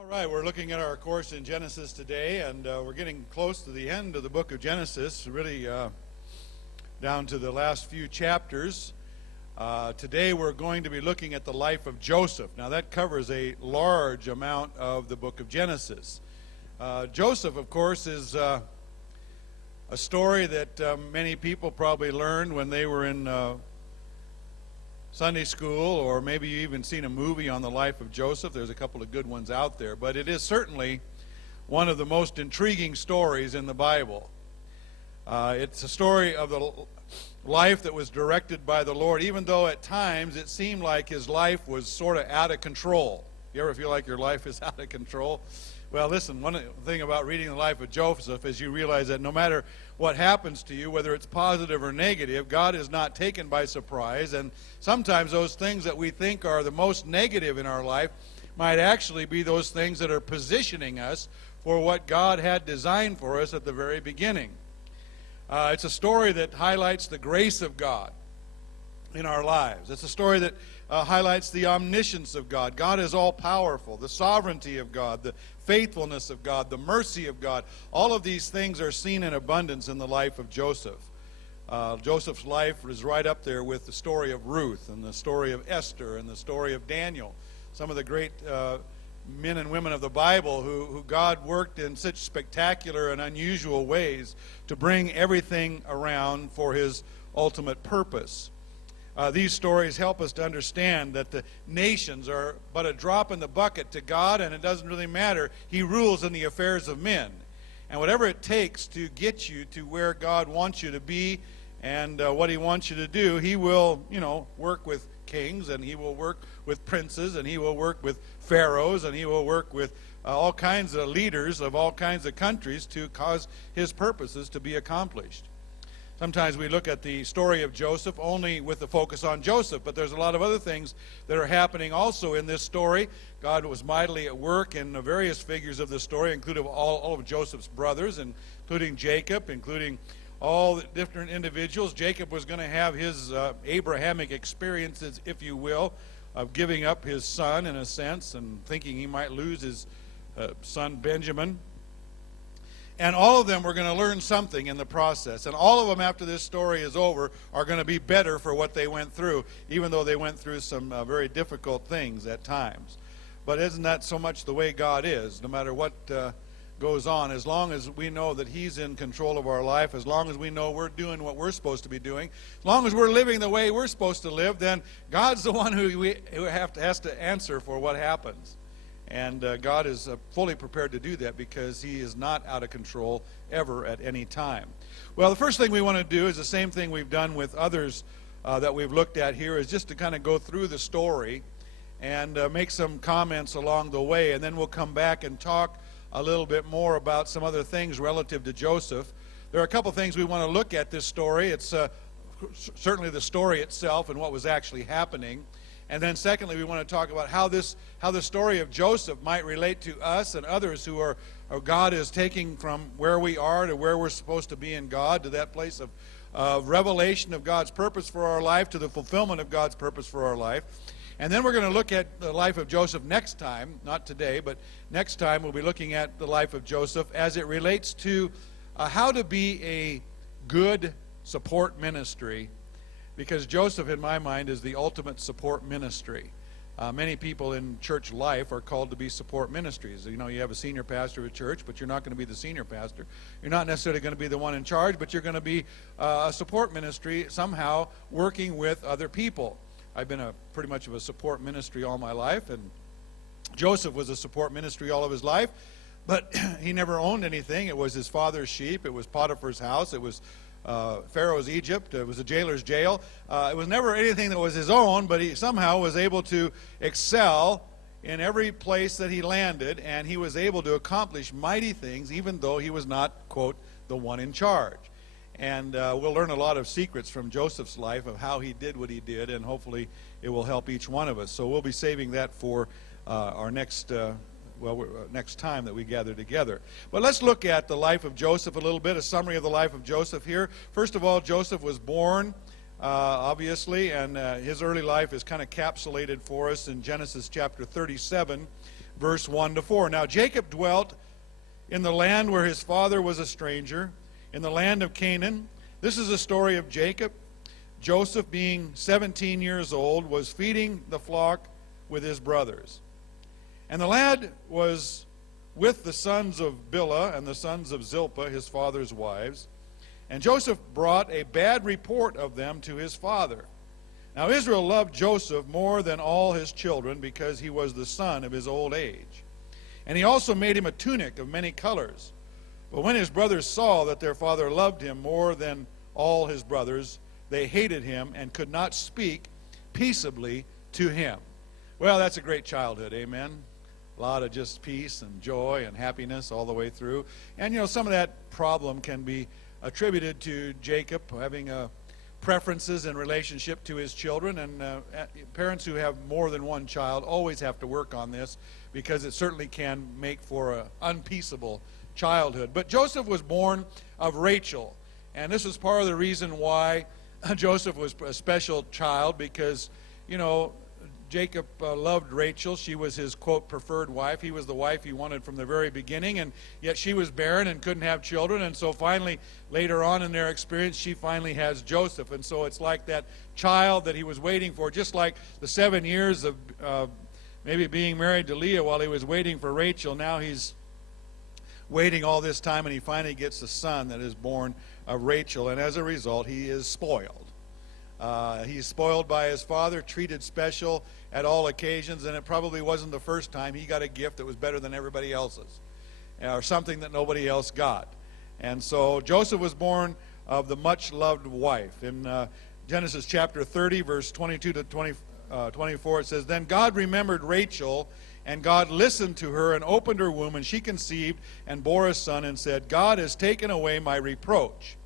All right, we're looking at our course in Genesis today, and we're getting close to the end of the book of Genesis, really down to the last few chapters. Today we're going to be looking at the life of Joseph. Now that covers a large amount of the book of Genesis. Joseph, of course, is a story that many people probably learned when they were in Sunday school, or maybe you even seen a movie on the life of Joseph. There's a couple of good ones out there, but it is certainly one of the most intriguing stories in the Bible. It's a story of the life that was directed by the Lord, even though at times it seemed like his life was sort of out of control. You ever feel like your life is out of control? Well, listen, one thing about reading the life of Joseph is you realize that no matter what happens to you, whether it's positive or negative, God is not taken by surprise. And sometimes those things that we think are the most negative in our life might actually be those things that are positioning us for what God had designed for us at the very beginning. It's a story that highlights the grace of God in our lives. It's a story that highlights the omniscience of God. God is all-powerful, the sovereignty of God, the faithfulness of God, the mercy of God. All of these things are seen in abundance in the life of Joseph. Joseph's life is right up there with the story of Ruth and the story of Esther and the story of Daniel. Some of the great men and women of the Bible who God worked in such spectacular and unusual ways to bring everything around for his ultimate purpose. These stories help us to understand that the nations are but a drop in the bucket to God, and it doesn't really matter. He rules in the affairs of men. And whatever it takes to get you to where God wants you to be and what he wants you to do, he will, work with kings, and he will work with princes, and he will work with pharaohs, and he will work with all kinds of leaders of all kinds of countries to cause his purposes to be accomplished. Sometimes we look at the story of Joseph only with the focus on Joseph, but there's a lot of other things that are happening also in this story. God was mightily at work in the various figures of the story, including all of Joseph's brothers, including Jacob, including all the different individuals. Jacob was going to have his Abrahamic experiences, if you will, of giving up his son in a sense and thinking he might lose his son Benjamin. And all of them were going to learn something in the process. And all of them, after this story is over, are going to be better for what they went through, even though they went through some very difficult things at times. But isn't that so much the way God is? No matter what goes on, as long as we know that he's in control of our life, as long as we know we're doing what we're supposed to be doing, as long as we're living the way we're supposed to live, then God's the one who has to answer for what happens. And God is fully prepared to do that because he is not out of control ever at any time. Well, the first thing we want to do is the same thing we've done with others that we've looked at here, is just to kind of go through the story and make some comments along the way. And then we'll come back and talk a little bit more about some other things relative to Joseph. There are a couple things we want to look at this story. It's certainly the story itself and what was actually happening. And then secondly, we want to talk about how the story of Joseph might relate to us and others who God is taking from where we are to where we're supposed to be in God, to that place of revelation of God's purpose for our life, to the fulfillment of God's purpose for our life. And then we're going to look at the life of Joseph next time, not today, but next time we'll be looking at the life of Joseph as it relates to how to be a good support ministry. Because Joseph, in my mind, is the ultimate support ministry. Many people in church life are called to be support ministries. You have a senior pastor of a church, but you're not going to be the senior pastor. You're not necessarily going to be the one in charge, but you're going to be a support ministry somehow working with other people. I've been pretty much of a support ministry all my life, and Joseph was a support ministry all of his life, but he never owned anything. It was his father's sheep. It was Potiphar's house. It was Pharaoh's Egypt. It was a jailer's jail. It was never anything that was his own, but he somehow was able to excel in every place that he landed, and he was able to accomplish mighty things, even though he was not, quote, the one in charge. And we'll learn a lot of secrets from Joseph's life of how he did what he did, and hopefully it will help each one of us. So we'll be saving that for our next time that we gather together. But let's look at the life of Joseph a little bit, a summary of the life of Joseph here. First of all, Joseph was born, obviously, and his early life is kind of capsulated for us in Genesis chapter 37, verse 1 to 4. Now Jacob dwelt in the land where his father was a stranger, in the land of Canaan. This is a story of Jacob. Joseph, being 17 years old, was feeding the flock with his brothers. And the lad was with the sons of Bilhah and the sons of Zilpah, his father's wives. And Joseph brought a bad report of them to his father. Now Israel loved Joseph more than all his children, because he was the son of his old age. And he also made him a tunic of many colors. But when his brothers saw that their father loved him more than all his brothers, they hated him and could not speak peaceably to him. Well, that's a great childhood, amen? A lot of just peace and joy and happiness all the way through. And, some of that problem can be attributed to Jacob having preferences in relationship to his children. And parents who have more than one child always have to work on this, because it certainly can make for an unpeaceable childhood. But Joseph was born of Rachel. And this is part of the reason why Joseph was a special child, because, Jacob loved Rachel. She was his, quote, preferred wife. He was the wife he wanted from the very beginning, and yet she was barren and couldn't have children. And so finally, later on in their experience, she finally has Joseph. And so it's like that child that he was waiting for, just like the 7 years of maybe being married to Leah while he was waiting for Rachel. Now he's waiting all this time, and he finally gets a son that is born of Rachel. And as a result, he is spoiled. He's spoiled by his father, treated special at all occasions, and it probably wasn't the first time he got a gift that was better than everybody else's, or something that nobody else got. And so Joseph was born of the much-loved wife. In Genesis chapter 30, verse 22 to 24, it says, Then God remembered Rachel, and God listened to her and opened her womb, and she conceived and bore a son, and said, God has taken away my reproach.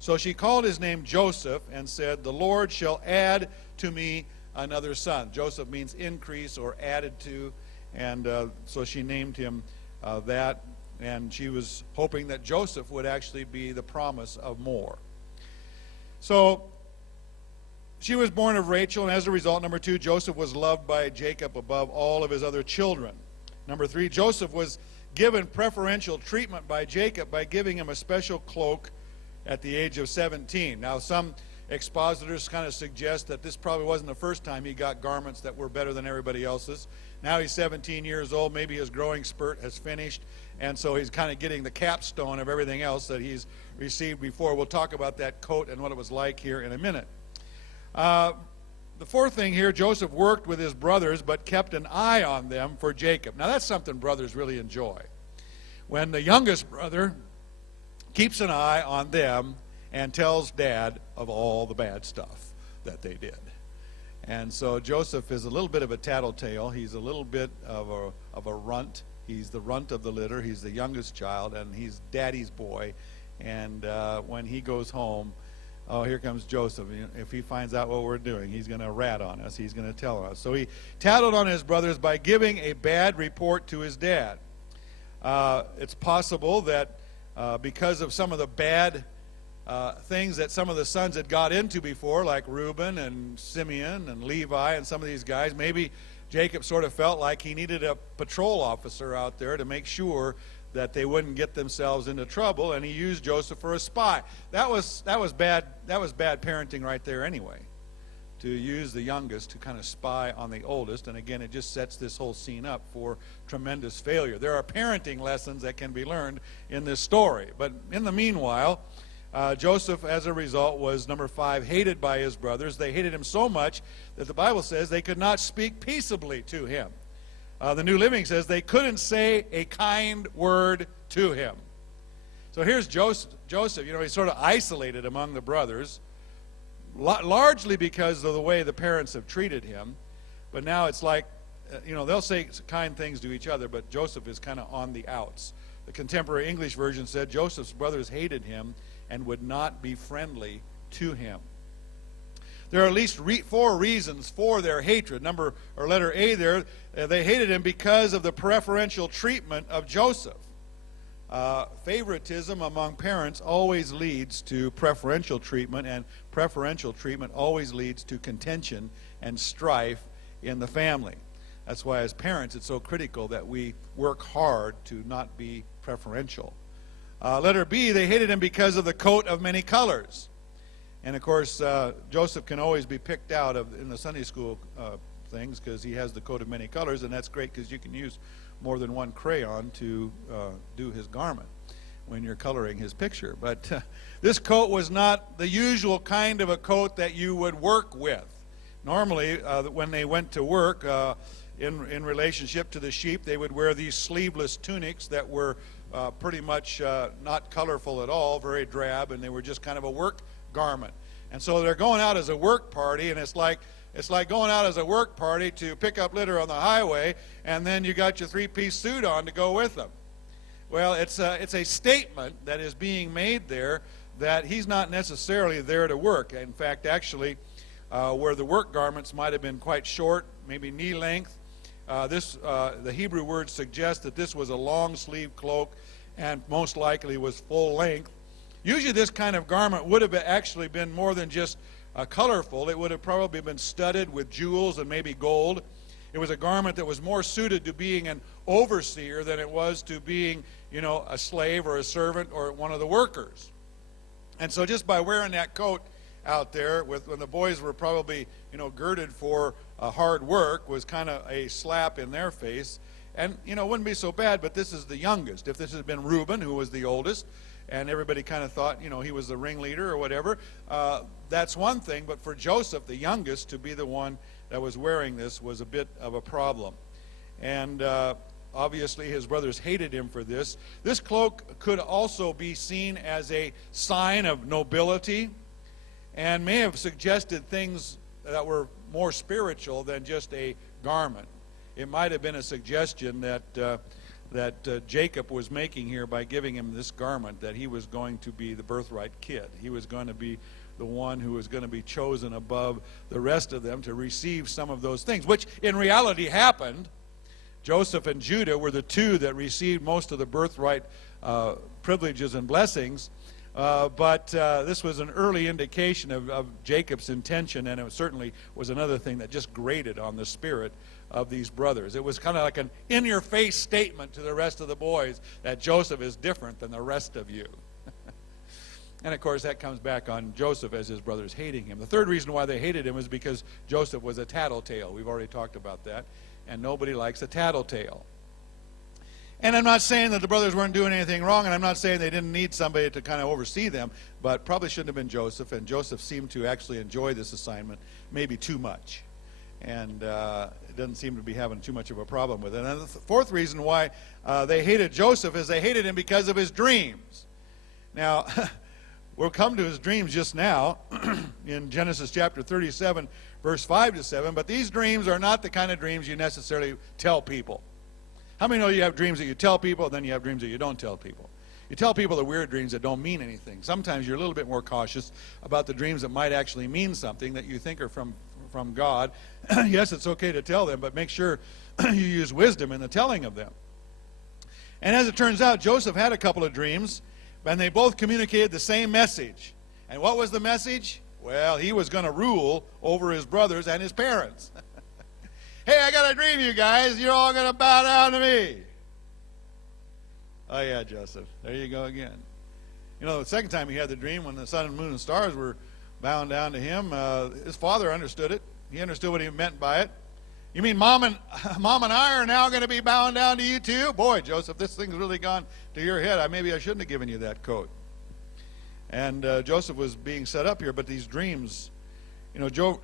So she called his name Joseph and said, The Lord shall add to me another son. Joseph means increase or added to, and so she named him that, and she was hoping that Joseph would actually be the promise of more. So she was born of Rachel, and as a result, number 2, Joseph was loved by Jacob above all of his other children. Number 3, Joseph was given preferential treatment by Jacob by giving him a special cloak at the age of 17. Now, some expositors kind of suggest that this probably wasn't the first time he got garments that were better than everybody else's. Now he's 17 years old. Maybe his growing spurt has finished, and so he's kind of getting the capstone of everything else that he's received before. We'll talk about that coat and what it was like here in a minute. The fourth thing here, Joseph worked with his brothers but kept an eye on them for Jacob. Now that's something brothers really enjoy. When the youngest brother keeps an eye on them and tells dad of all the bad stuff that they did. And so Joseph is a little bit of a tattletale. He's a little bit of a runt. He's the runt of the litter. He's the youngest child, and he's daddy's boy. And when he goes home, oh, here comes Joseph. If he finds out what we're doing, he's going to rat on us. He's going to tell us. So he tattled on his brothers by giving a bad report to his dad. It's possible that because of some of the bad things that some of the sons had got into before, like Reuben and Simeon and Levi and some of these guys, maybe Jacob sort of felt like he needed a patrol officer out there to make sure that they wouldn't get themselves into trouble, and he used Joseph for a spy. That was bad parenting right there anyway, to use the youngest to kind of spy on the oldest. And again, it just sets this whole scene up for tremendous failure. There are parenting lessons that can be learned in this story. But in the meanwhile, Joseph, as a result, was, number 5, hated by his brothers. They hated him so much that the Bible says they could not speak peaceably to him. The New Living says they couldn't say a kind word to him. So here's Joseph, he's sort of isolated among the brothers, largely because of the way the parents have treated him. But now it's like, they'll say kind things to each other, but Joseph is kind of on the outs. The Contemporary English Version said Joseph's brothers hated him and would not be friendly to him. There are at least 4 reasons for their hatred. Letter A there, they hated him because of the preferential treatment of Joseph. Favoritism among parents always leads to preferential treatment, and preferential treatment always leads to contention and strife in the family. That's why as parents it's so critical that we work hard to not be preferential. Letter B, they hated him because of the coat of many colors. And of course, Joseph can always be picked out in the Sunday school things because he has the coat of many colors, and that's great because you can use more than one crayon to do his garment when you're coloring his picture. But this coat was not the usual kind of a coat that you would work with. Normally, when they went to work, in relationship to the sheep, they would wear these sleeveless tunics that were pretty much not colorful at all, very drab, and they were just kind of a work garment. And so they're going out as a work party, and it's like going out as a work party to pick up litter on the highway, and then you got your three-piece suit on to go with them. Well, it's a statement that is being made there that he's not necessarily there to work. In fact, actually, where the work garments might have been quite short, maybe knee length, the Hebrew word suggests that this was a long-sleeve cloak and most likely was full length. Usually this kind of garment would have actually been more than just colorful. It would have probably been studded with jewels and maybe gold. It was a garment that was more suited to being an overseer than it was to being, a slave or a servant or one of the workers. And so just by wearing that coat out there, when the boys were probably, girded for hard work, was kind of a slap in their face. And, it wouldn't be so bad, but this is the youngest. If this had been Reuben, who was the oldest, and everybody kind of thought, he was the ringleader or whatever, that's one thing. But for Joseph, the youngest, to be the one that was wearing this was a bit of a problem. And obviously his brothers hated him for this. This cloak could also be seen as a sign of nobility and may have suggested things that were more spiritual than just a garment. It might have been a suggestion that Jacob was making here by giving him this garment, that he was going to be the birthright kid. He was going to be the one who was going to be chosen above the rest of them to receive some of those things, which in reality happened. Joseph and Judah were the two that received most of the birthright privileges and blessings. But this was an early indication of Jacob's intention, and it certainly was another thing that just grated on the spirit of these brothers. It was kind of like an in-your-face statement to the rest of the boys that Joseph is different than the rest of you. And of course that comes back on Joseph as his brothers hating him. The third reason why they hated him was because Joseph was a tattletale. We've already talked about that, and nobody likes a tattletale. And I'm not saying that the brothers weren't doing anything wrong, and I'm not saying they didn't need somebody to kind of oversee them, but probably shouldn't have been Joseph, and Joseph seemed to actually enjoy this assignment maybe too much. And it doesn't seem to be having too much of a problem with it. And the fourth reason why they hated Joseph is they hated him because of his dreams. Now, we'll come to his dreams just now in Genesis chapter 37, verse 5 to 7, but these dreams are not the kind of dreams you necessarily tell people. How many know you have dreams that you tell people, and then you have dreams that you don't tell people? You tell people the weird dreams that don't mean anything. Sometimes you're a little bit more cautious about the dreams that might actually mean something that you think are from God. Yes, it's okay to tell them, but make sure you use wisdom in the telling of them. And as it turns out, Joseph had a couple of dreams, and they both communicated the same message. And what was the message? Well, he was going to rule over his brothers and his parents. Hey, I got a dream, you guys. You're all going to bow down to me. Oh, yeah, Joseph. There you go again. The second time he had the dream, when the sun and moon and stars were bowing down to him, his father understood it. He understood what he meant by it. You mean Mom and I are now going to be bowing down to you too? Boy, Joseph, this thing's really gone to your head. Maybe I shouldn't have given you that coat. And Joseph was being set up here, but these dreams,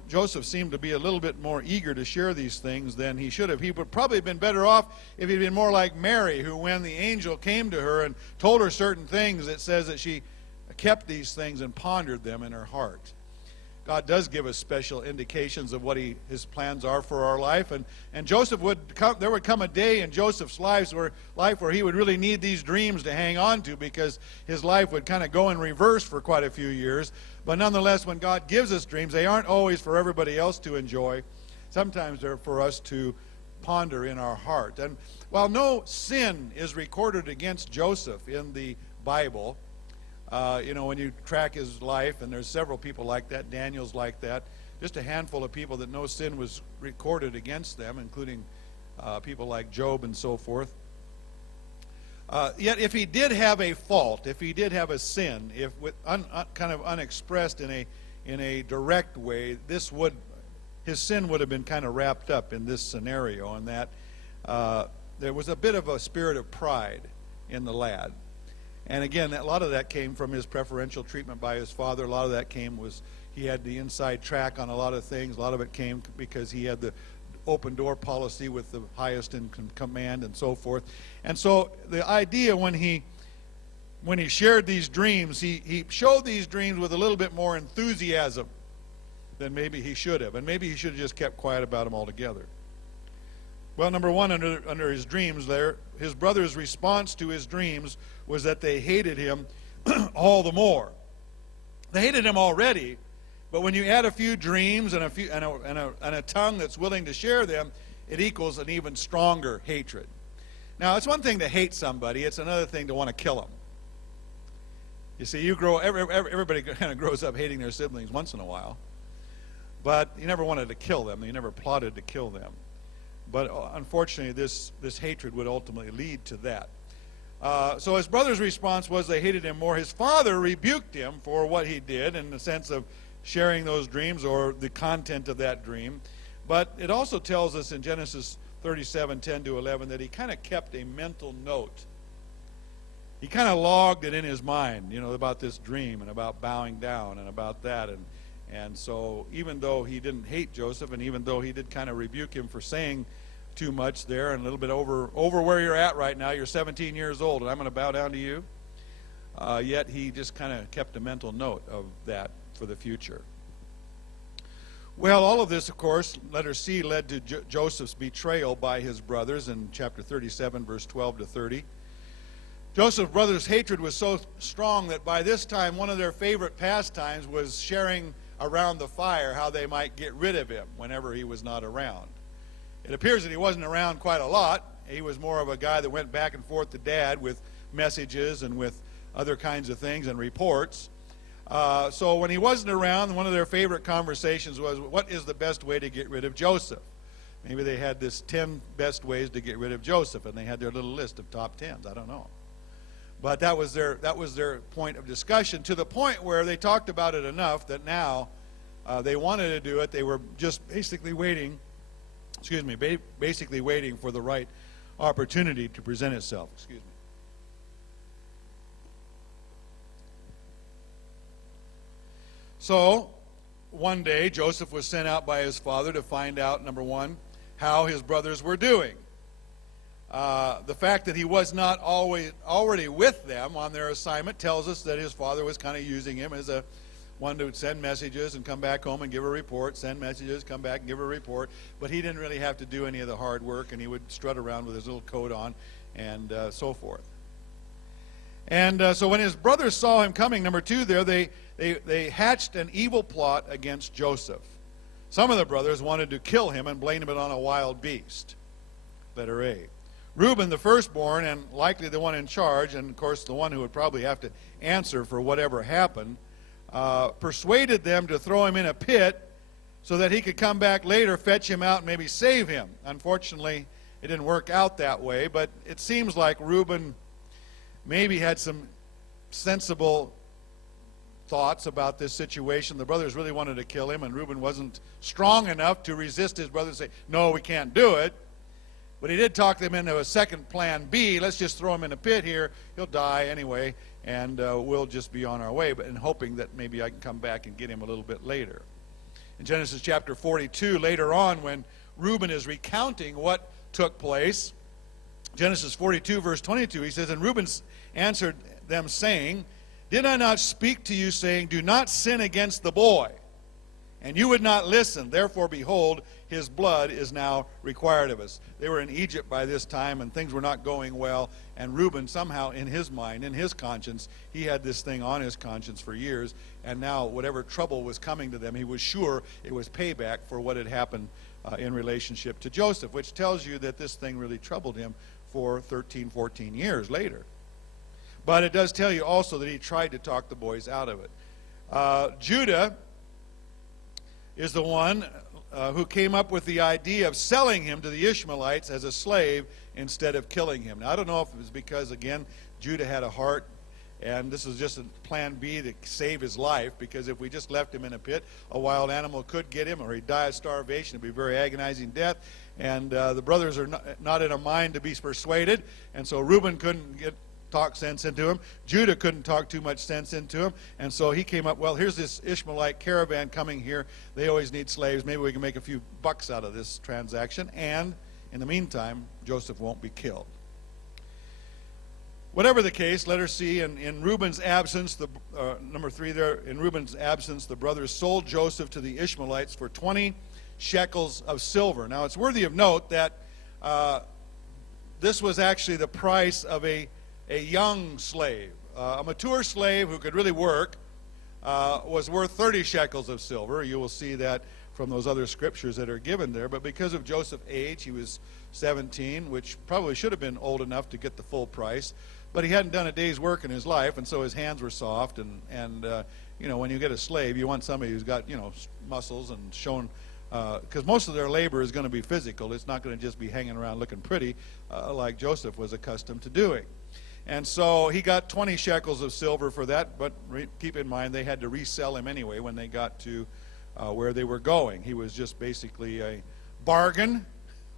Joseph seemed to be a little bit more eager to share these things than he should have. He would probably have been better off if he'd been more like Mary, who when the angel came to her and told her certain things, it says that she kept these things and pondered them in her heart. God does give us special indications of what his plans are for our life. And Joseph there would come a day in Joseph's life where he would really need these dreams to hang on to, because his life would kind of go in reverse for quite a few years. But nonetheless, when God gives us dreams, they aren't always for everybody else to enjoy. Sometimes they're for us to ponder in our heart. And while no sin is recorded against Joseph in the Bible, when you track his life, and there's several people like that, Daniel's like that, just a handful of people that no sin was recorded against them, including people like Job and so forth. Yet if he did have a fault, if he did have a sin, if kind of unexpressed in a direct way, his sin would have been kind of wrapped up in this scenario, in that there was a bit of a spirit of pride in the lad. And again, a lot of that came from his preferential treatment by his father. A lot of that he had the inside track on a lot of things. A lot of it came because he had the open door policy with the highest in command and so forth. And so the idea when he shared these dreams, he showed these dreams with a little bit more enthusiasm than maybe he should have. And maybe he should have just kept quiet about them altogether. Well, number one, under his dreams there, his brother's response to his dreams was that they hated him all the more. They hated him already, but when you add a few dreams and a tongue that's willing to share them, it equals an even stronger hatred. Now, it's one thing to hate somebody; it's another thing to want to kill them. You see, everybody kind of grows up hating their siblings once in a while, but you never wanted to kill them. You never plotted to kill them. But unfortunately, this hatred would ultimately lead to that. So his brother's response was they hated him more. His father rebuked him for what he did in the sense of sharing those dreams or the content of that dream. But it also tells us in Genesis 37:10-11 that he kind of kept a mental note. He kind of logged it in his mind, about this dream and about bowing down and about that. And so even though he didn't hate Joseph, and even though he did kind of rebuke him for saying too much there and a little bit over where you're at right now, you're 17 years old and I'm going to bow down to you, yet he just kind of kept a mental note of that for the future. Well, all of this, of course, letter C, led to Joseph's betrayal by his brothers in chapter 37, verse 12-30. Joseph's brothers' hatred was so strong that by this time one of their favorite pastimes was sharing around the fire how they might get rid of him whenever he was not around. It appears that he wasn't around quite a lot. He was more of a guy that went back and forth to Dad with messages and with other kinds of things and reports. So when he wasn't around, one of their favorite conversations was, what is the best way to get rid of Joseph? Maybe they had this 10 best ways to get rid of Joseph, and they had their little list of top 10s. I don't know. But that was their point of discussion, to the point where they talked about it enough that now they wanted to do it. They were just basically waiting for the right opportunity to present itself. So one day Joseph was sent out by his father to find out, number one, how his brothers were doing. The fact that he was not already with them on their assignment tells us that his father was kind of using him as a one to send messages and come back home and give a report, send messages, come back and give a report. But he didn't really have to do any of the hard work, and he would strut around with his little coat on and so forth. And so when his brothers saw him coming, number two there, they hatched an evil plot against Joseph. Some of the brothers wanted to kill him and blame it on a wild beast. Letter A. Reuben, the firstborn, and likely the one in charge, and of course the one who would probably have to answer for whatever happened, persuaded them to throw him in a pit so that he could come back later, fetch him out, and maybe save him. Unfortunately, it didn't work out that way, but it seems like Reuben maybe had some sensible thoughts about this situation. The brothers really wanted to kill him, and Reuben wasn't strong enough to resist his brothers and say, no, we can't do it. But he did talk them into a second plan B. Let's just throw him in a pit here. He'll die anyway, and we'll just be on our way, but in hoping that maybe I can come back and get him a little bit later. In Genesis chapter 42, later on, when Reuben is recounting what took place, Genesis 42, verse 22, he says, and Reuben answered them, saying, did I not speak to you, saying, do not sin against the boy? And you would not listen. Therefore, behold, his blood is now required of us. They were in Egypt by this time, and things were not going well. And Reuben, somehow in his mind, in his conscience, he had this thing on his conscience for years. And now whatever trouble was coming to them, he was sure it was payback for what had happened in relationship to Joseph, which tells you that this thing really troubled him for 13, 14 years later. But it does tell you also that he tried to talk the boys out of it. Judah is the one who came up with the idea of selling him to the Ishmaelites as a slave instead of killing him. Now, I don't know if it was because, again, Judah had a heart, and this was just a plan B to save his life, because if we just left him in a pit, a wild animal could get him, or he'd die of starvation. It'd be a very agonizing death, and the brothers are not in a mind to be persuaded, and so Reuben couldn't talk sense into him. Judah couldn't talk too much sense into him, and so he came up, well, here's this Ishmaelite caravan coming here. They always need slaves. Maybe we can make a few bucks out of this transaction, and in the meantime, Joseph won't be killed. Whatever the case, letter C, in Reuben's absence, number 3 there, in Reuben's absence, the brothers sold Joseph to the Ishmaelites for 20 shekels of silver. Now, it's worthy of note that this was actually the price of a young slave. A mature slave who could really work was worth 30 shekels of silver. You will see that from those other scriptures that are given there. But because of Joseph's age, he was 17, which probably should have been old enough to get the full price. But he hadn't done a day's work in his life, and so his hands were soft. And when you get a slave, you want somebody who's got, muscles and shown, because most of their labor is going to be physical. It's not going to just be hanging around looking pretty like Joseph was accustomed to doing. And so he got 20 shekels of silver for that, but keep in mind they had to resell him anyway when they got to where they were going. He was just basically a bargain.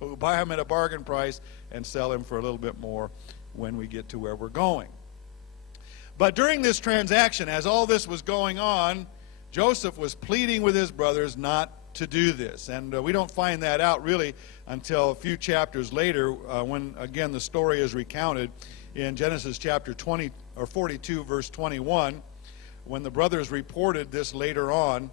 We'll buy him at a bargain price and sell him for a little bit more when we get to where we're going. But during this transaction, as all this was going on, Joseph was pleading with his brothers not to do this. And we don't find that out really until a few chapters later when, again, the story is recounted in Genesis chapter 20 or 42, verse 21, when the brothers reported this later on.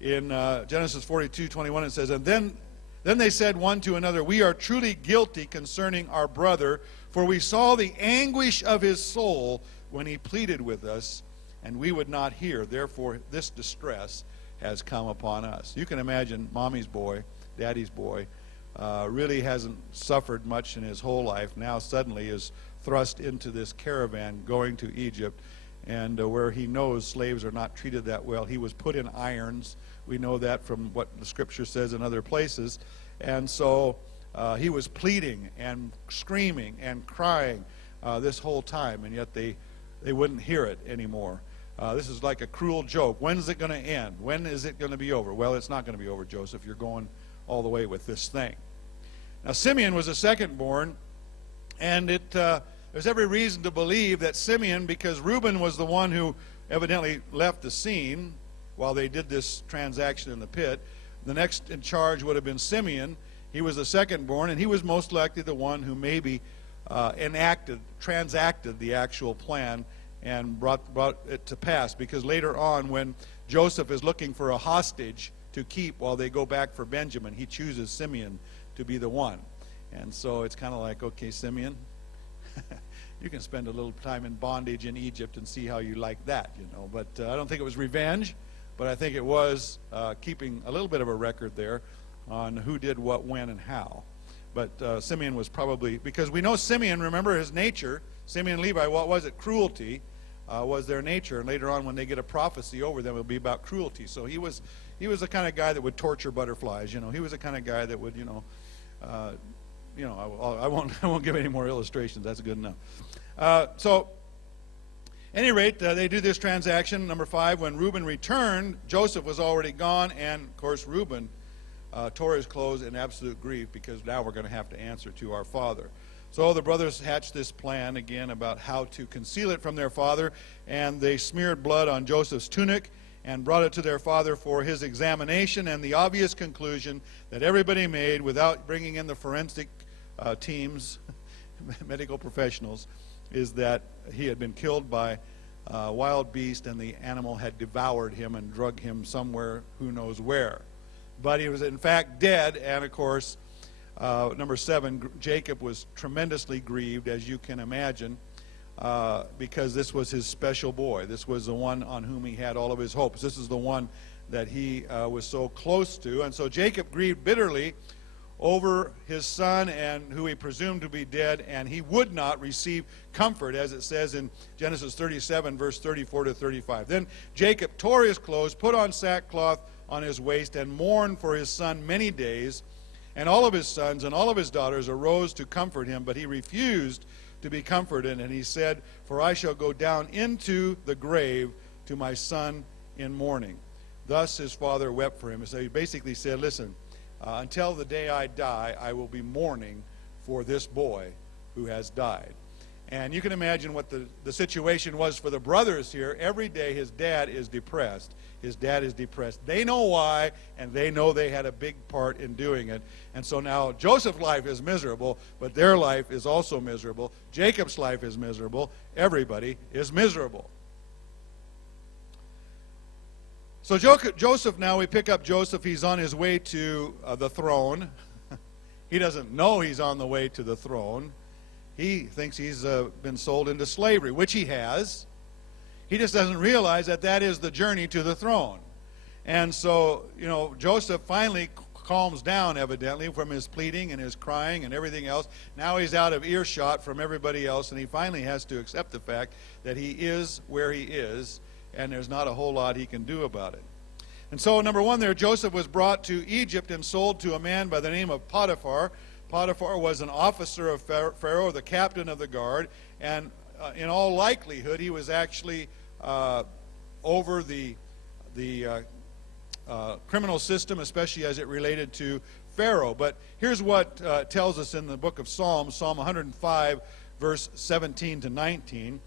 In Genesis 42:21, it says, "And then they said one to another, 'We are truly guilty concerning our brother, for we saw the anguish of his soul when he pleaded with us, and we would not hear. Therefore this distress has come upon us.'" You can imagine mommy's boy, daddy's boy, really hasn't suffered much in his whole life. Now suddenly is thrust into this caravan going to Egypt, and where he knows slaves are not treated that well. He was put in irons. We know that from what the scripture says in other places. And so he was pleading and screaming and crying this whole time, and yet they wouldn't hear it anymore. This is like a cruel joke. When is it going to end? When is it going to be over? Well, it's not going to be over, Joseph. You're going all the way with this thing. Now, Simeon was the second born, and there's every reason to believe that Simeon, because Reuben was the one who evidently left the scene while they did this transaction in the pit, the next in charge would have been Simeon. He was the second born, and he was most likely the one who maybe transacted the actual plan and brought it to pass, because later on when Joseph is looking for a hostage to keep while they go back for Benjamin, he chooses Simeon to be the one. And so it's kind of like, okay, Simeon, you can spend a little time in bondage in Egypt and see how you like that, But I don't think it was revenge, but I think it was keeping a little bit of a record there on who did what, when, and how. But Simeon was probably, because we know Simeon, remember his nature, Simeon and Levi, what was it? Cruelty was their nature. And later on when they get a prophecy over them, it'll be about cruelty. So he was the kind of guy that would torture butterflies. He was the kind of guy that would, I won't give any more illustrations. That's good enough. So, at any rate, they do this transaction. Number 5, when Reuben returned, Joseph was already gone, and of course Reuben tore his clothes in absolute grief, because now we're going to have to answer to our father. So the brothers hatched this plan again about how to conceal it from their father, and they smeared blood on Joseph's tunic and brought it to their father for his examination, and the obvious conclusion that everybody made without bringing in the forensic teams, medical professionals, is that he had been killed by a wild beast, and the animal had devoured him and drug him somewhere, who knows where. But he was in fact dead, and of course, number 7, Jacob was tremendously grieved, as you can imagine, because this was his special boy. This was the one on whom he had all of his hopes. This is the one that he was so close to. And so Jacob grieved bitterly over his son, and who he presumed to be dead, and he would not receive comfort, as it says in Genesis 37, verse 34 to 35. Then Jacob tore his clothes, put on sackcloth on his waist and mourned for his son many days. And all of his sons and all of his daughters arose to comfort him, but he refused to be comforted. And he said, "For I shall go down into the grave to my son in mourning." Thus his father wept for him. So he basically said, listen, until the day I die, I will be mourning for this boy who has died. And you can imagine what the situation was for the brothers here. Every day his dad is depressed. His dad is depressed. They know why, and they know they had a big part in doing it. And so now Joseph's life is miserable, but their life is also miserable. Jacob's life is miserable. Everybody is miserable. So Joseph, now we pick up Joseph. He's on his way to the throne. He doesn't know he's on the way to the throne. He thinks he's been sold into slavery, which he has. He just doesn't realize that that is the journey to the throne. And so, Joseph finally calms down, evidently, from his pleading and his crying and everything else. Now he's out of earshot from everybody else, and he finally has to accept the fact that he is where he is, and there's not a whole lot he can do about it. And so, number one there, Joseph was brought to Egypt and sold to a man by the name of Potiphar. Potiphar was an officer of Pharaoh, the captain of the guard, and in all likelihood, he was actually over the criminal system, especially as it related to Pharaoh. But here's what tells us in the book of Psalms, Psalm 105, verse 17 to 19.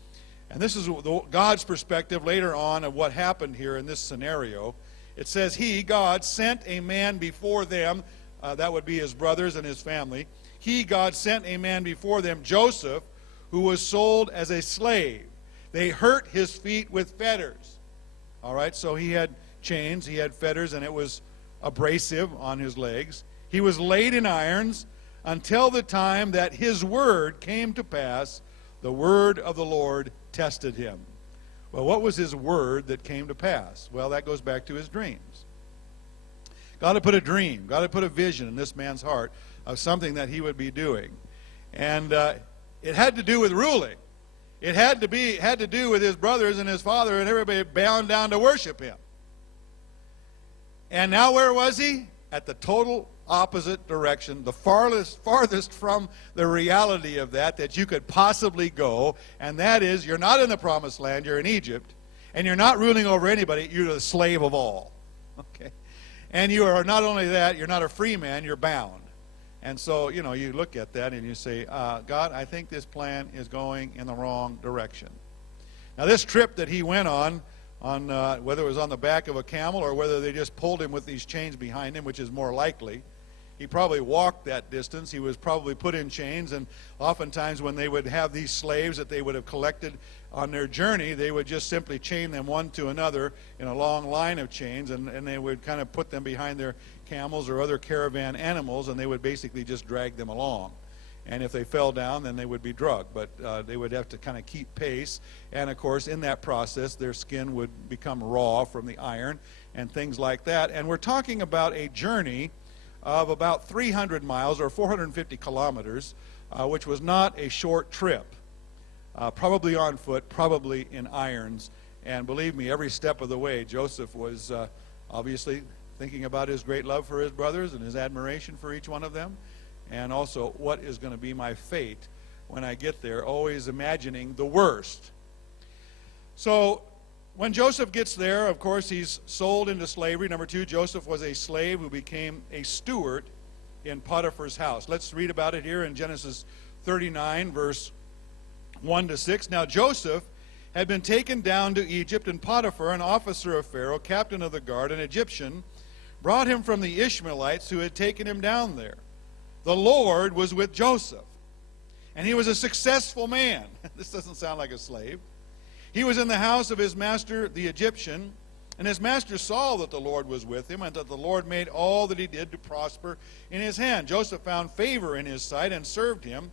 And this is God's perspective later on of what happened here in this scenario. It says, He, God, sent a man before them. That would be his brothers and his family. He, God, sent a man before them, Joseph, who was sold as a slave. They hurt his feet with fetters. All right, so he had chains, he had fetters, and it was abrasive on his legs. He was laid in irons until the time that his word came to pass. The word of the Lord tested him. Well, what was his word that came to pass? Well, that goes back to his dreams. God had put a dream, God had put a vision in this man's heart of something that he would be doing. And it had to do with ruling. It had to do with his brothers and his father and everybody bound down to worship him. And now where was he? At the total opposite direction, the farthest from the reality of that you could possibly go, and that is, you're not in the promised land, you're in Egypt, and you're not ruling over anybody, you're the slave of all. Okay? And you are not only that, you're not a free man, you're bound. And so, you look at that and you say, God, I think this plan is going in the wrong direction. Now, this trip that he went on whether it was on the back of a camel or whether they just pulled him with these chains behind him, which is more likely, he probably walked that distance. He was probably put in chains, and oftentimes when they would have these slaves that they would have collected on their journey, they would just simply chain them one to another in a long line of chains, and they would kind of put them behind their camels or other caravan animals, and they would basically just drag them along. And if they fell down, then they would be drugged. But they would have to kind of keep pace. And, of course, in that process, their skin would become raw from the iron and things like that. And we're talking about a journey of about 300 miles or 450 kilometers, which was not a short trip. Probably on foot, probably in irons. And believe me, every step of the way, Joseph was obviously thinking about his great love for his brothers and his admiration for each one of them. And also, what is going to be my fate when I get there? Always imagining the worst. So, when Joseph gets there, of course, he's sold into slavery. Number two, Joseph was a slave who became a steward in Potiphar's house. Let's read about it here in Genesis 39, verse 1 to 6. Now, Joseph had been taken down to Egypt, and Potiphar, an officer of Pharaoh, captain of the guard, an Egyptian, brought him from the Ishmaelites who had taken him down there. The Lord was with Joseph, and he was a successful man. This doesn't sound like a slave. He was in the house of his master, the Egyptian, and his master saw that the Lord was with him, and that the Lord made all that he did to prosper in his hand. Joseph found favor in his sight and served him.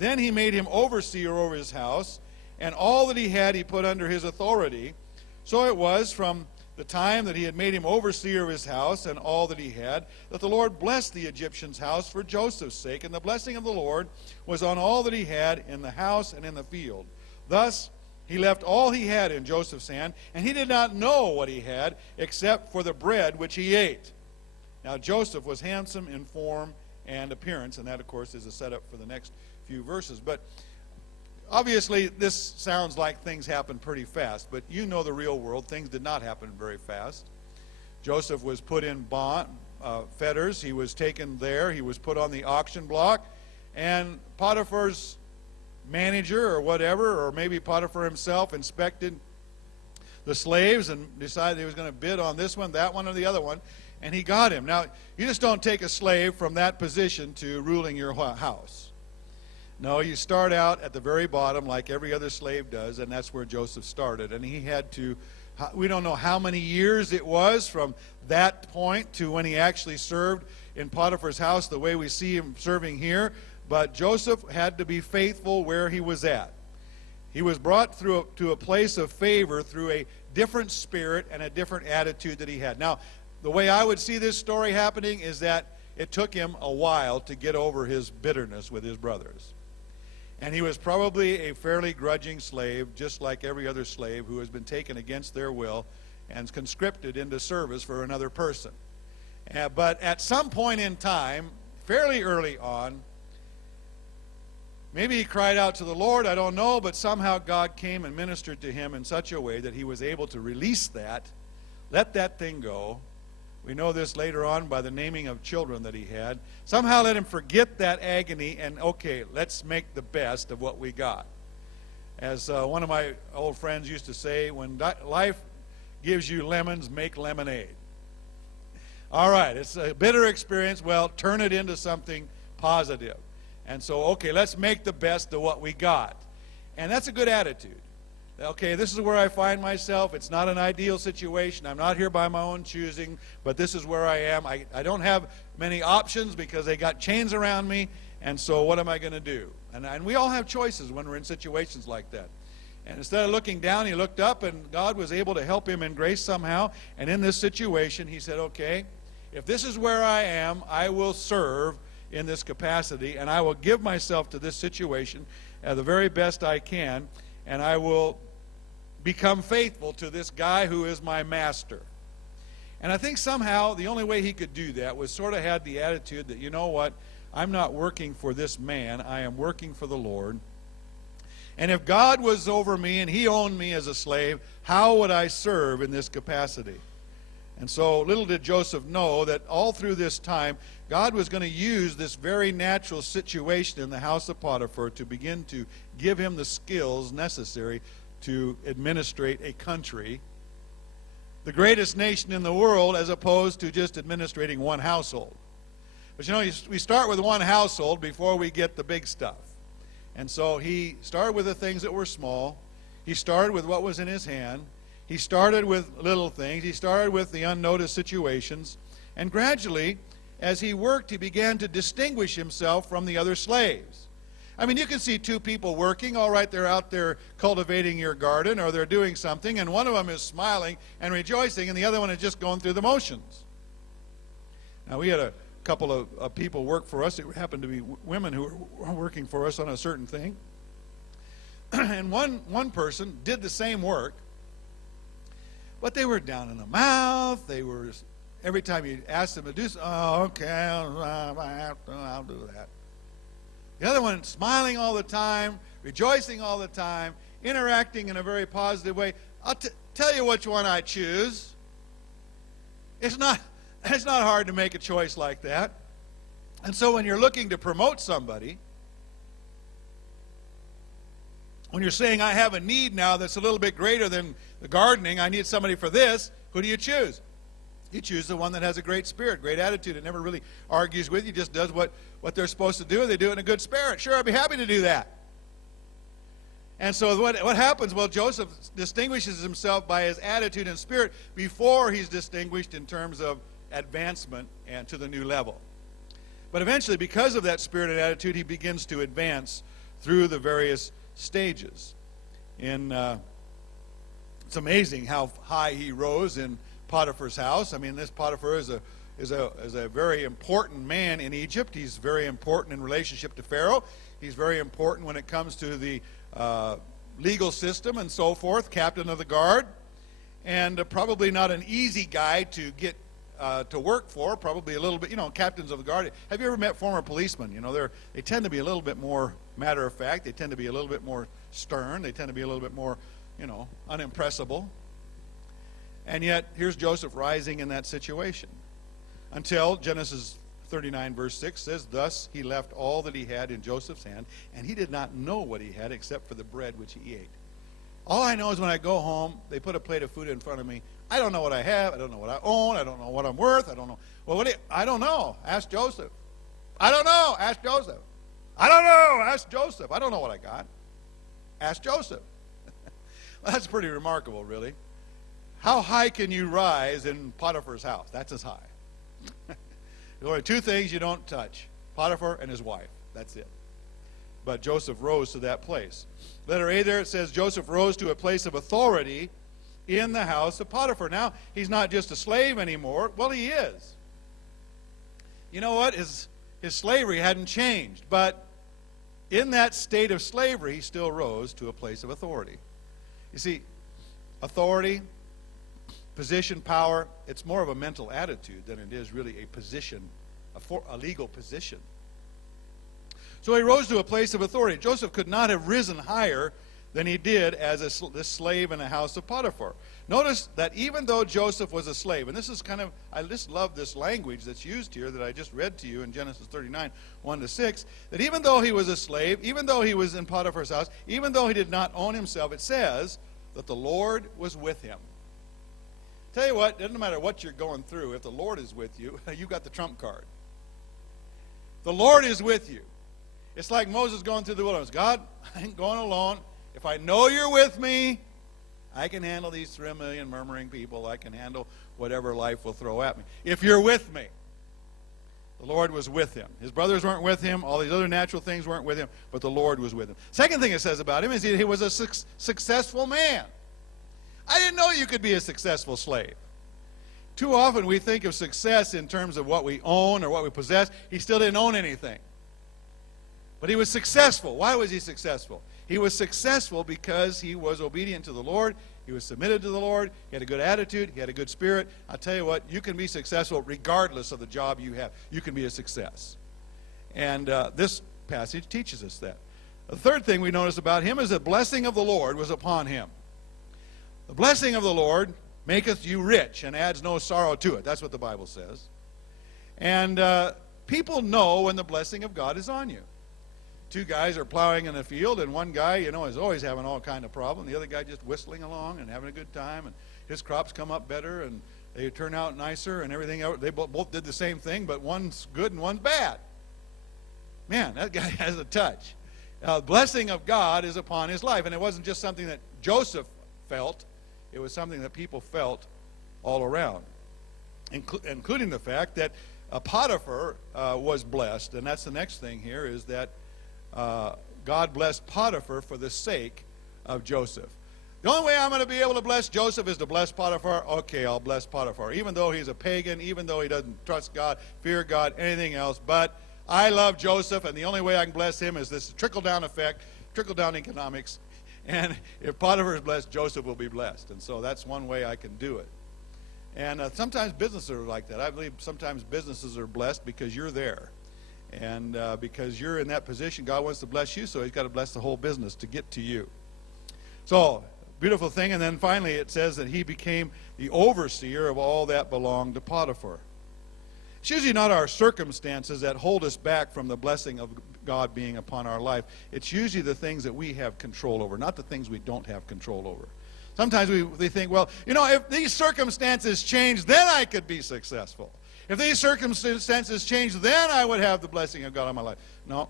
Then he made him overseer over his house, and all that he had he put under his authority. So it was from the time that he had made him overseer of his house and all that he had, that the Lord blessed the Egyptian's house for Joseph's sake, and the blessing of the Lord was on all that he had in the house and in the field. Thus He left all he had in Joseph's hand, and he did not know what he had except for the bread which he ate. Now Joseph was handsome in form and appearance, and that, of course, is a setup for the next few verses. But obviously, this sounds like things happened pretty fast, but you know the real world. Things did not happen very fast. Joseph was put in fetters. He was taken there. He was put on the auction block, and Potiphar's manager or whatever, or maybe Potiphar himself, inspected the slaves and decided he was going to bid on this one, that one, or the other one, and he got him. Now, you just don't take a slave from that position to ruling your house. No, you start out at the very bottom like every other slave does, and that's where Joseph started. And he had to, we don't know how many years it was from that point to when he actually served in Potiphar's house the way we see him serving here. But Joseph had to be faithful where he was at. He was brought to a place of favor through a different spirit and a different attitude that he had. Now, the way I would see this story happening is that it took him a while to get over his bitterness with his brothers. And he was probably a fairly grudging slave, just like every other slave who has been taken against their will and conscripted into service for another person. But at some point in time, fairly early on, maybe he cried out to the Lord, I don't know, but somehow God came and ministered to him in such a way that he was able to release that, let that thing go. We know this later on by the naming of children that he had. Somehow let him forget that agony and, okay, let's make the best of what we got. As one of my old friends used to say, when life gives you lemons, make lemonade. All right, it's a bitter experience. Well, turn it into something positive. And so, okay, let's make the best of what we got. And that's a good attitude. Okay, this is where I find myself. It's not an ideal situation. I'm not here by my own choosing, but this is where I am. I don't have many options because they got chains around me, and so what am I going to do? And we all have choices when we're in situations like that. And instead of looking down, he looked up, and God was able to help him in grace somehow. And in this situation, he said, okay, if this is where I am, I will serve in this capacity, and I will give myself to this situation the very best I can, and I will become faithful to this guy who is my master. And I think somehow the only way he could do that was sort of had the attitude that, you know what, I'm not working for this man, I am working for the Lord. And if God was over me and he owned me as a slave, how would I serve in this capacity? And so little did Joseph know that all through this time, God was going to use this very natural situation in the house of Potiphar to begin to give him the skills necessary to administrate a country, the greatest nation in the world, as opposed to just administrating one household. But you know, we start with one household before we get the big stuff. And so he started with the things that were small. He started with what was in his hand. He started with little things. He started with the unnoticed situations. And gradually, as he worked, he began to distinguish himself from the other slaves. I mean, you can see two people working. All right, they're out there cultivating your garden, or they're doing something, and one of them is smiling and rejoicing, and the other one is just going through the motions. Now, we had a couple of people work for us. It happened to be women who were working for us on a certain thing. And one person did the same work, but they were down in the mouth. They were, every time you asked them to do something, oh, okay, I'll do that. The other one smiling all the time, rejoicing all the time, interacting in a very positive way. I'll tell you which one I choose. It's not hard to make a choice like that. And so when you're looking to promote somebody, when you're saying, I have a need now that's a little bit greater than the gardening, I need somebody for this, who do you choose? You choose the one that has a great spirit, great attitude, and never really argues with you, just does what they're supposed to do, and they do it in a good spirit. Sure, I'd be happy to do that. And so what happens? Well, Joseph distinguishes himself by his attitude and spirit before he's distinguished in terms of advancement and to the new level. But eventually, because of that spirit and attitude, he begins to advance through the various stages. It's amazing how high he rose in Potiphar's house. I mean, this Potiphar is a very important man in Egypt. He's very important in relationship to Pharaoh. He's very important when it comes to the legal system and so forth, captain of the guard, and probably not an easy guy to get to work for, probably a little bit, captains of the guard. Have you ever met former policemen? They tend to be a little bit more matter of fact. They tend to be a little bit more stern. They tend to be a little bit more, unimpressible. And yet, here's Joseph rising in that situation. Until Genesis 39 verse 6 says, "Thus he left all that he had in Joseph's hand, and he did not know what he had except for the bread which he ate." All I know is when I go home, they put a plate of food in front of me. I don't know what I have. I don't know what I own. I don't know what I'm worth. I don't know. Well, I don't know. Ask Joseph. I don't know. Ask Joseph. I don't know. Ask Joseph. I don't know what I got. Ask Joseph. Well, that's pretty remarkable, really. How high can you rise in Potiphar's house? That's as high. There are two things you don't touch: Potiphar and his wife. That's it. But Joseph rose to that place. Letter A there, it says Joseph rose to a place of authority in the house of Potiphar. Now, he's not just a slave anymore. Well, he is. You know what? His slavery hadn't changed. But in that state of slavery, he still rose to a place of authority. You see, authority, position, power, it's more of a mental attitude than it is really a position, a legal position. So he rose to a place of authority. Joseph could not have risen higher than he did as this slave in the house of Potiphar. Notice that even though Joseph was a slave, and this is I just love this language that's used here that I just read to you in Genesis 39, 1-6, that even though he was a slave, even though he was in Potiphar's house, even though he did not own himself, it says that the Lord was with him. Tell you what, it doesn't matter what you're going through, if the Lord is with you, you got the trump card. The Lord is with you. It's like Moses going through the wilderness. God, I ain't going alone. If I know you're with me, I can handle these 3 million murmuring people. I can handle whatever life will throw at me. If you're with me. The Lord was with him. His brothers weren't with him. All these other natural things weren't with him. But the Lord was with him. Second thing it says about him is he was a successful man. I didn't know you could be a successful slave. Too often we think of success in terms of what we own or what we possess. He still didn't own anything. But he was successful. Why was he successful? He was successful because he was obedient to the Lord. He was submitted to the Lord. He had a good attitude. He had a good spirit. I'll tell you what, you can be successful regardless of the job you have. You can be a success. And this passage teaches us that. The third thing we notice about him is the blessing of the Lord was upon him. The blessing of the Lord maketh you rich and adds no sorrow to it. That's what the Bible says. And people know when the blessing of God is on you. 2 guys are plowing in a field, and one guy, is always having all kind of problem. The other guy just whistling along and having a good time, and his crops come up better, and they turn out nicer, and everything else. They both did the same thing, but one's good and one's bad. Man, that guy has a touch. The blessing of God is upon his life, and it wasn't just something that Joseph felt. It was something that people felt all around, including the fact that Potiphar was blessed. And that's the next thing here, is that God blessed Potiphar for the sake of Joseph. The only way I'm going to be able to bless Joseph is to bless Potiphar. Okay, I'll bless Potiphar, even though he's a pagan, even though he doesn't trust God, fear God, anything else. But I love Joseph, and the only way I can bless him is this trickle-down effect, trickle-down economics. And if Potiphar is blessed, Joseph will be blessed. And so that's one way I can do it. And sometimes businesses are like that. I believe sometimes businesses are blessed because you're there. And because you're in that position, God wants to bless you, so he's got to bless the whole business to get to you. So, beautiful thing. And then finally it says that he became the overseer of all that belonged to Potiphar. It's usually not our circumstances that hold us back from the blessing of God being upon our life. It's usually the things that we have control over, not the things we don't have control over. Sometimes we think, well, if these circumstances change, then I could be successful. If these circumstances change, then I would have the blessing of God on my life. No.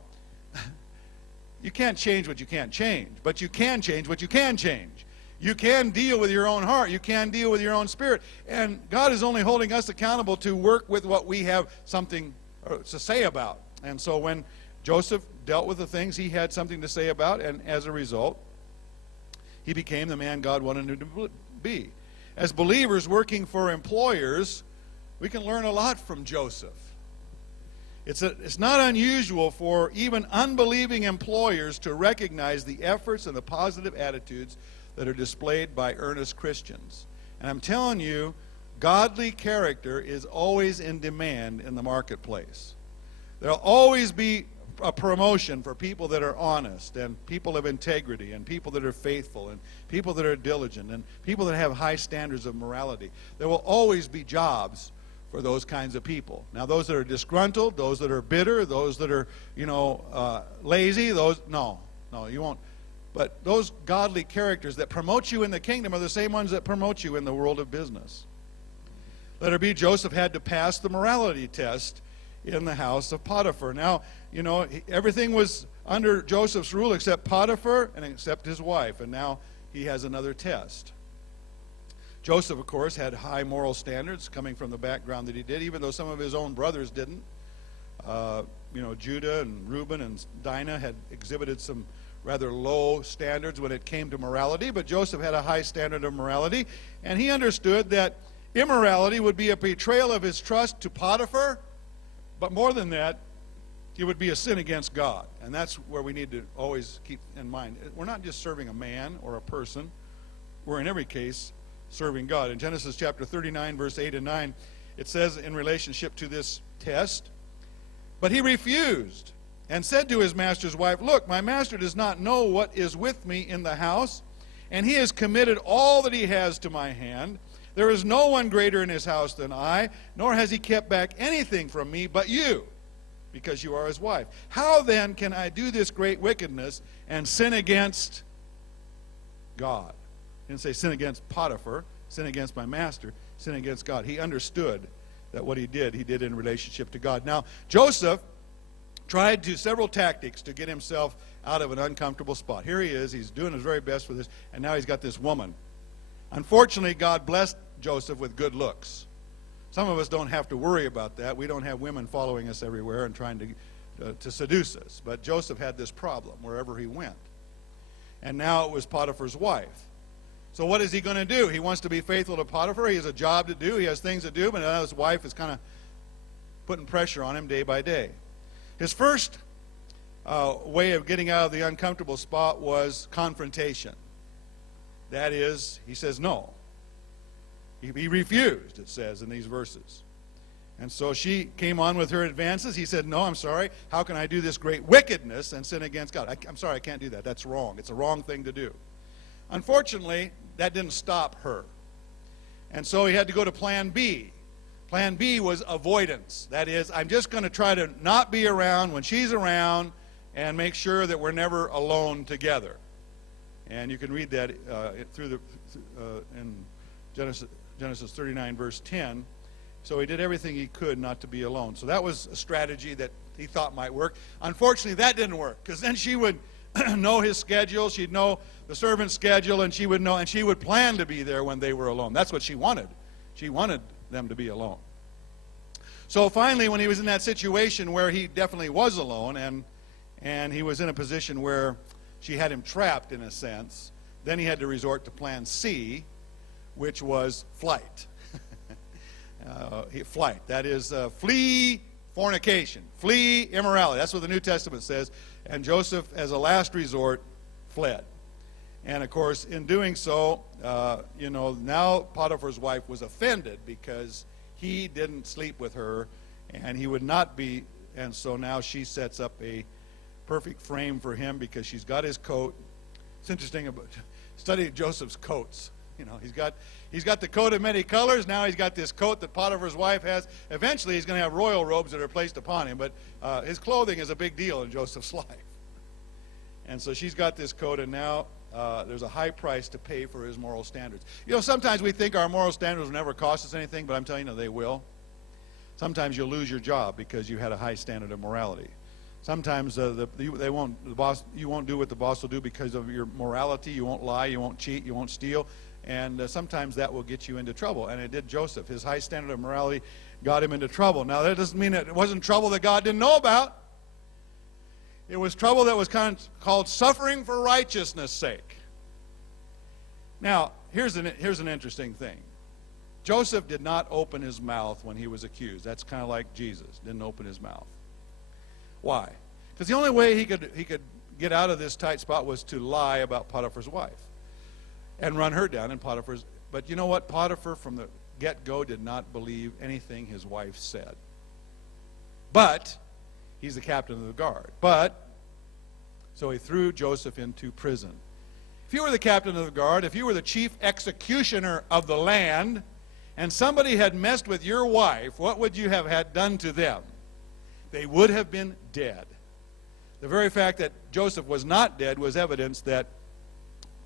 You can't change what you can't change, but you can change what you can change. You can deal with your own heart. You can deal with your own spirit. And God is only holding us accountable to work with what we have something to say about. And so when Joseph dealt with the things he had something to say about, and as a result, he became the man God wanted him to be. As believers working for employers, we can learn a lot from Joseph. It's not unusual for even unbelieving employers to recognize the efforts and the positive attitudes that are displayed by earnest Christians. And I'm telling you, godly character is always in demand in the marketplace. There'll always be a promotion for people that are honest and people of integrity and people that are faithful and people that are diligent and people that have high standards of morality. There will always be jobs for those kinds of people. Now, those that are disgruntled, those that are bitter, those that are, lazy, no, you won't. But those godly characters that promote you in the kingdom are the same ones that promote you in the world of business. Letter B, Joseph had to pass the morality test in the house of Potiphar. Now, everything was under Joseph's rule except Potiphar and except his wife, and now he has another test. Joseph, of course, had high moral standards coming from the background that he did, even though some of his own brothers didn't. Judah and Reuben and Dinah had exhibited some rather low standards when it came to morality, but Joseph had a high standard of morality, and he understood that immorality would be a betrayal of his trust to Potiphar, but more than that, it would be a sin against God. And that's where we need to always keep in mind. We're not just serving a man or a person. We're in every case serving God. In Genesis chapter 39, verse 8 and 9, it says in relationship to this test, "But he refused and said to his master's wife, 'Look, my master does not know what is with me in the house, and he has committed all that he has to my hand. There is no one greater in his house than I, nor has he kept back anything from me but you, because you are his wife. How then can I do this great wickedness and sin against God?'" He didn't say sin against Potiphar, sin against my master, sin against God. He understood that what he did in relationship to God. Now, Joseph tried several tactics to get himself out of an uncomfortable spot. Here he is, he's doing his very best for this, and now he's got this woman. Unfortunately, God blessed Joseph with good looks. Some of us don't have to worry about that. We don't have women following us everywhere and trying to seduce us. But Joseph had this problem wherever he went. And now it was Potiphar's wife. So what is he going to do? He wants to be faithful to Potiphar. He has a job to do. He has things to do. But now his wife is kind of putting pressure on him day by day. His first way of getting out of the uncomfortable spot was confrontation. That is, he says no. He refused, it says in these verses. And so she came on with her advances. He said, "No, I'm sorry. How can I do this great wickedness and sin against God? I'm sorry, I can't do that. That's wrong. It's a wrong thing to do." Unfortunately, that didn't stop her. And so he had to go to plan B. Plan B was avoidance. That is, I'm just going to try to not be around when she's around and make sure that we're never alone together. And you can read that in Genesis 39, verse 10. So he did everything he could not to be alone. So that was a strategy that he thought might work. Unfortunately, that didn't work, because then she would know his schedule, she'd know the servant's schedule, and she would know, and she would plan to be there when they were alone. That's what she wanted. She wanted them to be alone. So finally, when he was in that situation where he definitely was alone, and he was in a position where she had him trapped in a sense, then he had to resort to plan C, which was flight. Flight. That is, flee fornication, flee immorality. That's what the New Testament says. And Joseph, as a last resort, fled. And of course, in doing so, now Potiphar's wife was offended because he didn't sleep with her, and he would not be. And so now she sets up a perfect frame for him because she's got his coat. It's interesting about studying Joseph's coats. He's got the coat of many colors. Now he's got this coat that Potiphar's wife has. Eventually he's going to have royal robes that are placed upon him, but his clothing is a big deal in Joseph's life. And so she's got this coat, and now there's a high price to pay for his moral standards. Sometimes we think our moral standards will never cost us anything, but I'm telling you, they will. Sometimes you'll lose your job because you had a high standard of morality. Sometimes you won't do what the boss will do because of your morality. You won't lie, you won't cheat, you won't steal. And sometimes that will get you into trouble. And it did Joseph. His high standard of morality got him into trouble. Now, that doesn't mean that it wasn't trouble that God didn't know about. It was trouble that was called suffering for righteousness' sake. Now, here's an interesting thing. Joseph did not open his mouth when he was accused. That's kind of like Jesus, didn't open his mouth. Why? Because the only way he could get out of this tight spot was to lie about Potiphar's wife and run her down in Potiphar's. But you know what? Potiphar from the get-go did not believe anything his wife said. But he's the captain of the guard. So he threw Joseph into prison. If you were the captain of the guard, if you were the chief executioner of the land, and somebody had messed with your wife, what would you have had done to them? They would have been dead. The very fact that Joseph was not dead was evidence that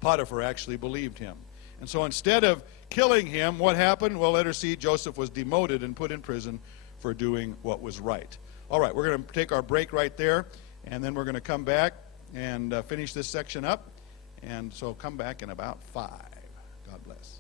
Potiphar actually believed him. And so instead of killing him, what happened? Well, let her see, Joseph was demoted and put in prison for doing what was right. All right, we're going to take our break right there, and then we're going to come back and finish this section up. And so come back in about 5. God bless.